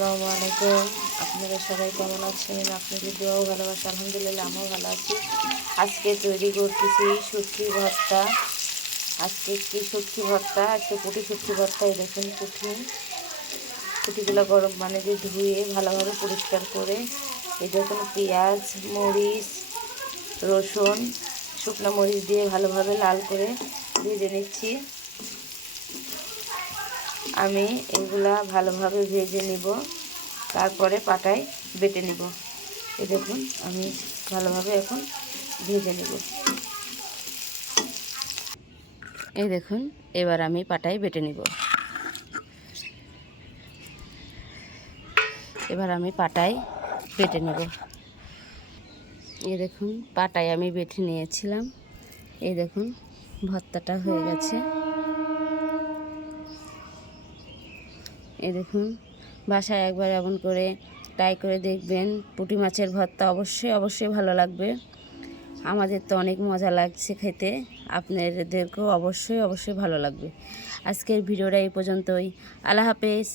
আসসালামু আলাইকুম। আপনারা সবাই কেমন আছেন? আপনাদের দোয়াও ভালোবাসা, আলহামদুলিল্লাহ আমিও ভালো আছি। আজকে তৈরি করতেছি শুটকি ভর্তা। আজকে কি শুটকি ভর্তা? আজকে পুঁটি শুটকি ভর্তা। এই দেখুন পুঁটিগুলো গরম পানি দিয়ে ধুয়ে ভালোভাবে পরিষ্কার করে এই দেখুন পেঁয়াজ, মরিচ, রসুন, শুকনো মরিচ দিয়ে ভালোভাবে লাল করে ভেজে নিচ্ছি। আমি এগুলা ভালোভাবে ভেজে নিব, তারপরে পাটায় বেটে নিব। এই দেখুন আমি ভালোভাবে এখন ভেজে নিব। এই দেখুন এবার আমি পাটায় বেটে নিব। এবার আমি পাটায় বেটে নেব। এই দেখুন পাটায় আমি বেটে নিয়েছিলাম। এই দেখুন ভর্তাটা হয়ে গেছে। এই দেখুন বাসায় একবার এমন করে ট্রাই করে দেখবেন। পুঁটি মাছের ভর্তা অবশ্যই ভালো লাগবে। আমাদের তো অনেক মজা লাগছে খেতে, আপনাদেরকেও অবশ্যই ভালো লাগবে। আজকের ভিডিওটা এই পর্যন্তই। আল্লাহ হাফেজ।